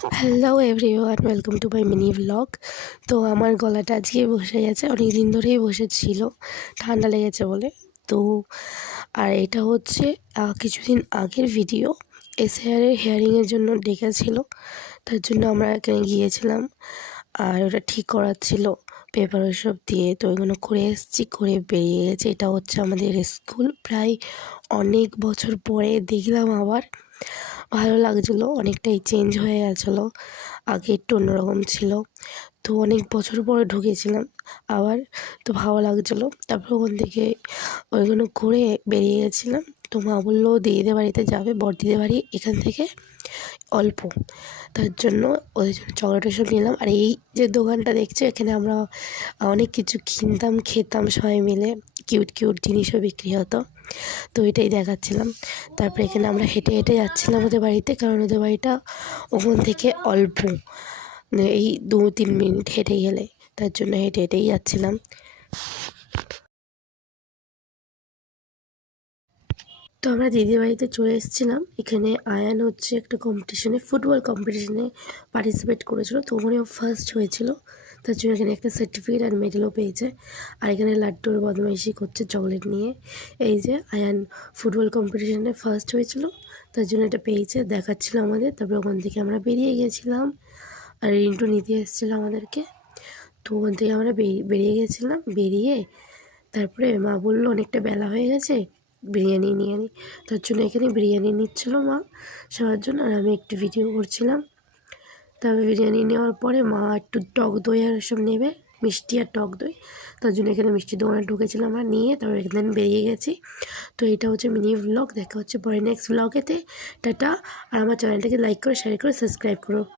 Hello everyone, welcome to my mini vlog. তো আমার গলাটা আজকে বসে গেছে, অনেক দিন ধরেই বসেছিল, ঠান্ডা লেগেছে বলে। তো আর এটা হচ্ছে কিছুদিন আগের ভিডিও। এসআইআরের হিয়ারিংয়ের জন্য ডেকেছিল, তার জন্য আমরা এখানে গিয়েছিলাম। আর ওটা ঠিক করাচ্ছিল পেপার ওইসব দিয়ে, তো ওইগুলো করে এসেছি, করে বেরিয়ে গেছে। এটা হচ্ছে আমাদের স্কুল। প্রায় অনেক বছর পরে দেখলাম আবার, ভালো লাগছিলো, অনেকটাই চেঞ্জ হয়ে গেছিলো। আগে একটু অন্যরকম ছিল, তো অনেক বছর পরে ঢুকেছিলাম আবার, তো ভালো লাগছিলো। তারপর ওখান থেকে ওইগুলো করে বেরিয়ে গেছিলাম। তো মা বললো দিদিদের বাড়িতে যাবে, বড়দিদিদের বাড়ি এখান থেকে অল্প, তার জন্য ওদের জন্য চকলেট এসব নিলাম। আর এই যে দোকানটা দেখছো, এখানে আমরা অনেক কিছু কিনতাম, খেতাম সবাই মিলে, কিউট কিউট জিনিসও বিক্রি হতো। তো এটাই দেখাচ্ছিলাম। তারপরে এখানে আমরা হেঁটে হেঁটে যাচ্ছিলাম ওদের বাড়িতে, কারণ ওদের বাড়িটা ওখান থেকে অল্প, এই 2-3 মিনিট হেঁটে গেলে, তার জন্য হেঁটে হেঁটেই যাচ্ছিলাম। তো আমরা দিদির বাড়িতে চলে এসেছিলাম। এখানে আয়ান হচ্ছে একটা কম্পিটিশনে, ফুটবল কম্পিটিশনে পার্টিসিপেট করেছিল, তো ওখানেও ফার্স্ট হয়েছিল, তার জন্য এখানে একটা সার্টিফিকেট আর মেডেলও পেয়েছে। আর এখানে লাড্ডুর বদমাইশি করছে চকলেট নিয়ে। এই যে আয়ান ফুটবল কম্পিটিশনে ফার্স্ট হয়েছিল, তার জন্য এটা পেয়েছে, দেখাচ্ছিল আমাদের। তারপরে ওখান থেকে আমরা বেরিয়ে গেছিলাম, আর রিন্টু নিতে এসেছিলো আমাদেরকে। তো ওখান থেকে আমরা বেরিয়ে গেছিলাম। বেরিয়ে তারপরে মা বললো অনেকটা বেলা হয়ে গেছে, বিরিয়ানি নিয়ে নিই। তার জন্য এখানে বিরিয়ানি নিচ্ছিল মা সবার জন্য, আর আমি একটু ভিডিও করছিলাম। তারপরে বিরিয়ানি নেওয়ার পরে মা একটু টক দই আর সব নেবে, মিষ্টি আর টক দই, তার জন্য এখানে মিষ্টির দোকানে ঢুকেছিলাম আমরা, নিয়ে তারপরে এখানে বেরিয়ে গেছি। তো এটা হচ্ছে মিনি ভ্লগ, দেখা হচ্ছে পরে নেক্সট ভ্লগেতে। টাটা। আর আমার চ্যানেলটাকে লাইক করে, শেয়ার করে, সাবস্ক্রাইব করো।